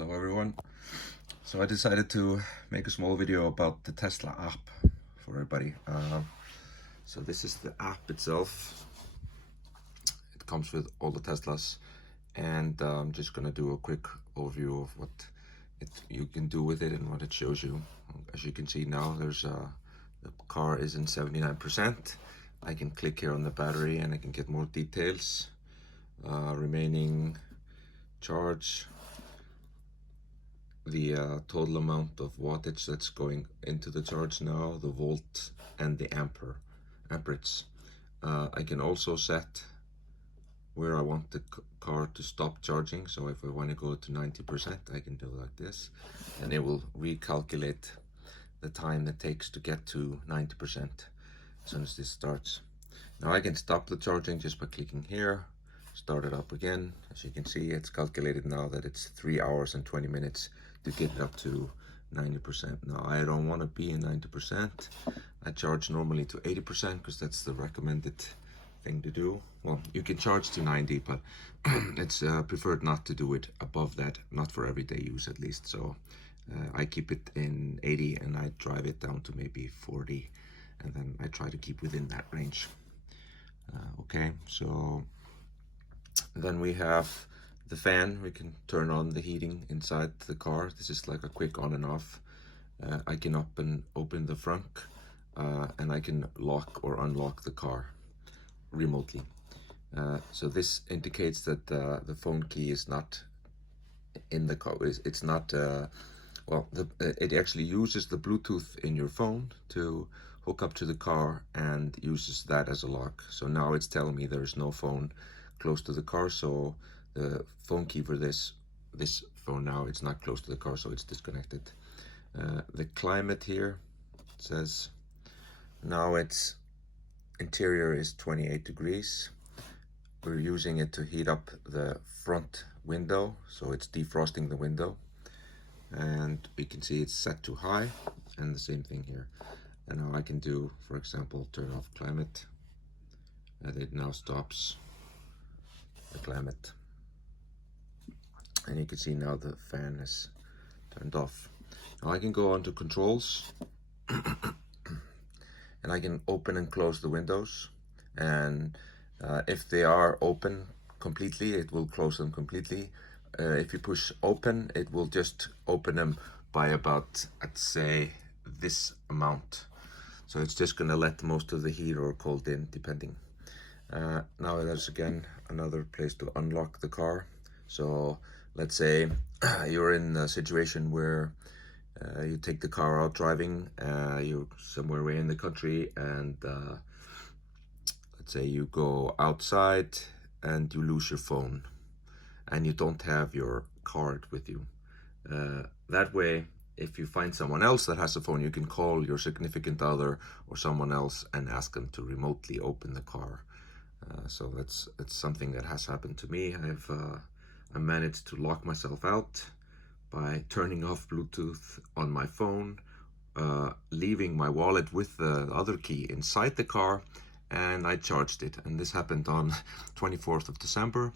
Hello everyone. So I decided to make a small video about the Tesla app for everybody. So this is the app itself. It comes with all the Teslas, and I'm just gonna do a quick overview of what you can do with it and what it shows you. As you can see now, there's the car is in 79%. I can click here on the battery and I can get more details. Remaining charge, the total amount of wattage that's going into the charge now, the volt and the amperage. I can also set where I want the car to stop charging. So if I want to go to 90%, I can do like this, and it will recalculate the time it takes to get to 90% as soon as this starts. Now I can stop the charging just by clicking here, start it up again. As you can see, it's calculated now that it's 3 hours and 20 minutes to get it up to 90%. Now I don't want to be in 90%. I charge normally to 80% because that's the recommended thing to do. Well, you can charge to 90, but it's preferred not to do it above that, not for everyday use at least. So I keep it in 80 and I drive it down to maybe 40, and then I try to keep within that range. Okay, so then we have the fan. We can turn on the heating inside the car. This is like a quick on and off. I can open the front, and I can lock or unlock the car remotely. So this indicates that the phone key is not in the car. It's not, well, it actually uses the Bluetooth in your phone to hook up to the car and uses that as a lock. So now it's telling me there's no phone close to the car, so the phone key for this phone now, it's not close to the car, so it's disconnected. The climate here says now its interior is 28 degrees. We're using it to heat up the front window, so it's defrosting the window, and we can see it's set to high, and the same thing here. And now I can do, for example, turn off climate, and it now stops the climate. And you can see now the fan is turned off. Now I can go on to controls and I can open and close the windows, and if they are open completely, it will close them completely. If you push open, it will just open them by about, I'd say, this amount. So it's just gonna let most of the heat or cold in, depending. Now there's again another place to unlock the car. So let's say you're in a situation where you take the car out driving, you're somewhere way in the country, and let's say you go outside and you lose your phone and you don't have your card with you. That way, if you find someone else that has a phone, you can call your significant other or someone else and ask them to remotely open the car. So it's something that has happened to me. I managed to lock myself out by turning off Bluetooth on my phone, leaving my wallet with the other key inside the car, and I charged it. And this happened on 24th of December.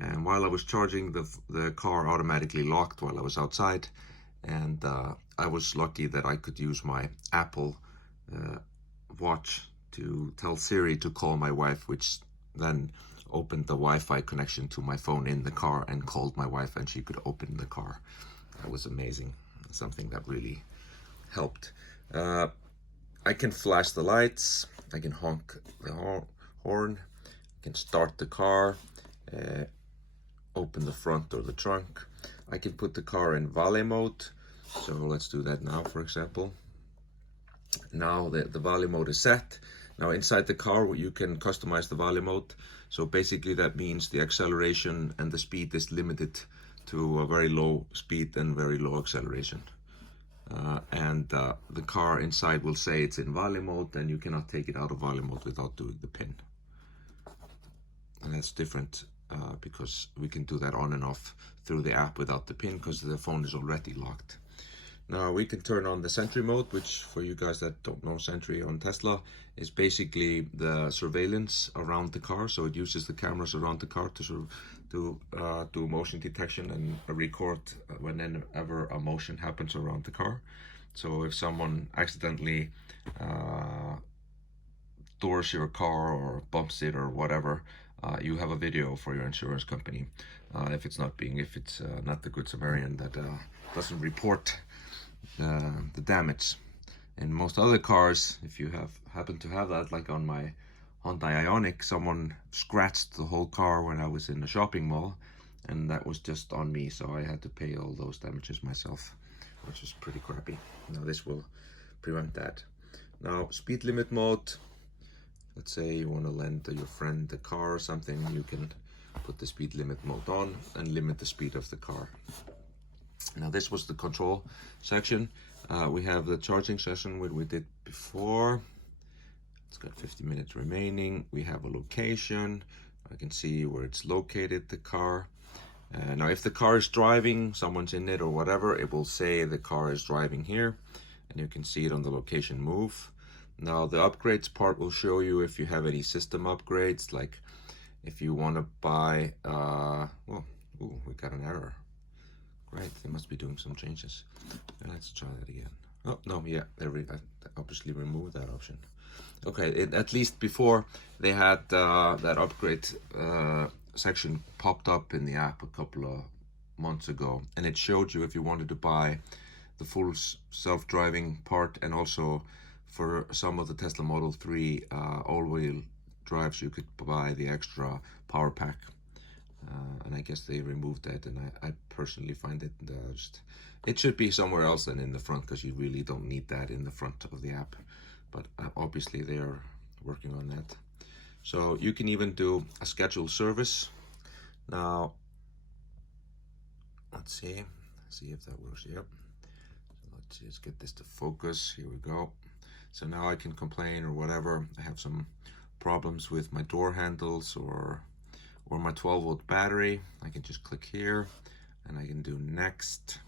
And while I was charging, the car automatically locked while I was outside. And I was lucky that I could use my Apple Watch to tell Siri to call my wife, which then opened the Wi-Fi connection to my phone in the car and called my wife, and she could open the car. That was amazing. Something that really helped. I can flash the lights. I can honk the horn. I can start the car, open the front or the trunk. I can put the car in Valet Mode. So let's do that now, for example. Now the Valet Mode is set. Now inside the car, you can customize the Valet Mode. So basically that means the acceleration and the speed is limited to a very low speed and very low acceleration. And the car inside will say it's in Valet Mode, and you cannot take it out of Valet Mode without doing the pin. And that's different because we can do that on and off through the app without the pin because the phone is already locked. Now we can turn on the Sentry Mode, which for you guys that don't know, Sentry on Tesla is basically the surveillance around the car. So it uses the cameras around the car to do motion detection and record whenever a motion happens around the car. So if someone accidentally doors your car or bumps it or whatever, you have a video for your insurance company. If it's not the Good Samaritan that doesn't report the damage. In most other cars, if you happen to have that, like on my Honda Ioniq, someone scratched the whole car when I was in the shopping mall, and that was just on me, so I had to pay all those damages myself, which is pretty crappy. Now this will prevent that. Now speed limit mode. Let's say you want to lend your friend the car or something, you can put the speed limit mode on and limit the speed of the car. Now this was the control section. We have the charging session which we did before. It's got 50 minutes remaining. We have a location. I can see where it's located, the car. Now if the car is driving, someone's in it or whatever, it will say the car is driving here, and you can see it on the location move. Now the upgrades part will show you if you have any system upgrades, like if you want to buy, we got an error. Great, they must be doing some changes. Let's try that again. Oh, no, yeah, they obviously removed that option. Okay, at least before they had that upgrade section popped up in the app a couple of months ago, and it showed you if you wanted to buy the full self-driving part, and also for some of the Tesla Model 3 all-wheel drives, you could buy the extra power pack. And I guess they removed that, and I personally find it it should be somewhere else than in the front, because you really don't need that in the front of the app. But obviously they are working on that. So you can even do a scheduled service. Now let's see if that works. Yep. So let's just get this to focus. Here we go. So now I can complain or whatever. I have some problems with my door handles or my 12-volt battery. I can just click here and I can do next.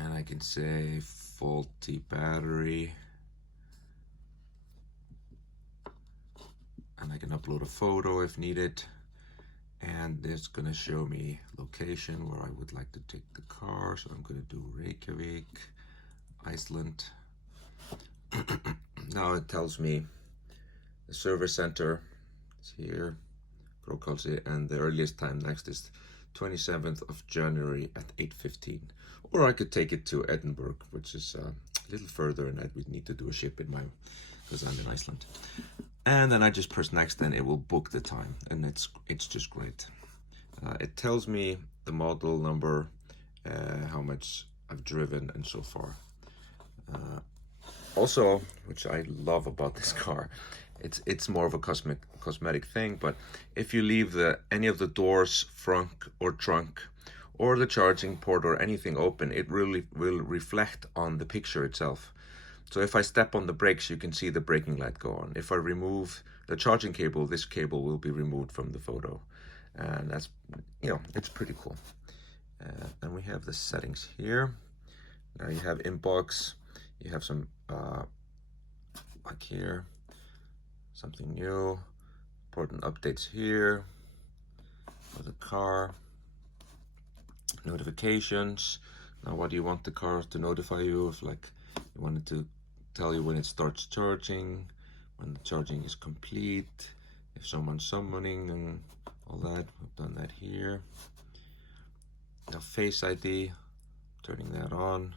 And I can say faulty battery. And I can upload a photo if needed. And it's gonna show me location where I would like to take the car. So I'm gonna do Reykjavik, Iceland. Now it tells me the service center is here, Grókalsi, and the earliest time next is 27th of January at 8:15. Or I could take it to Edinburgh, which is a little further, and I would need to do a ship in because I'm in Iceland. And then I just press next, and it will book the time, and it's just great. It tells me the model number, how much I've driven, and so far. Also, which I love about this car, it's more of a cosmetic thing, but if you leave any of the doors, front or trunk, or the charging port or anything open, it really will reflect on the picture itself. So if I step on the brakes, you can see the braking light go on. If I remove the charging cable, this cable will be removed from the photo. And that's, it's pretty cool. And we have the settings here. Now you have inbox, you have some, like here, something new, important updates here for the car, notifications. Now what do you want the car to notify you if, like, you wanted to tell you when it starts charging, when the charging is complete, if someone's summoning and all that. We've done that here. Now Face ID, turning that on.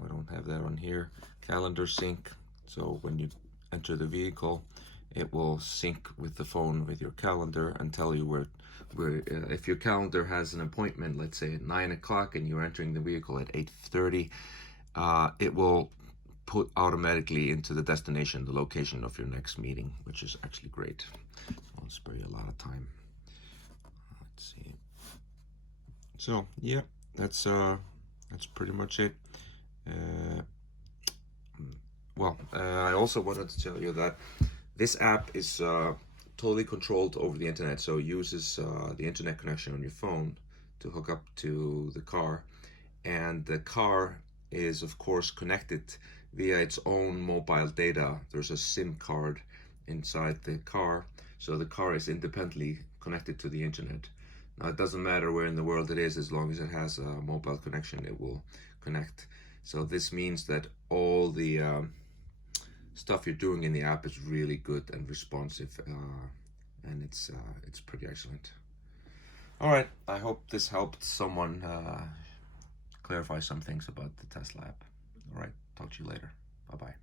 We don't have that on here. Calendar sync, so when you enter the vehicle, it will sync with the phone with your calendar and tell you where if your calendar has an appointment, let's say at 9 o'clock, and you're entering the vehicle at 8:30, it will put automatically into the destination the location of your next meeting, which is actually great. I'll spare you a lot of time. Let's see. So yeah, that's pretty much it. I also wanted to tell you that this app is totally controlled over the internet, so it uses the internet connection on your phone to hook up to the car, and the car is of course connected via its own mobile data. There's a SIM card inside the car, so the car is independently connected to the internet. Now it doesn't matter where in the world it is, as long as it has a mobile connection, it will connect. So this means that all the stuff you're doing in the app is really good and responsive, and it's pretty excellent. All right, I hope this helped someone clarify some things about the Tesla app. All right, talk to you later. Bye-bye.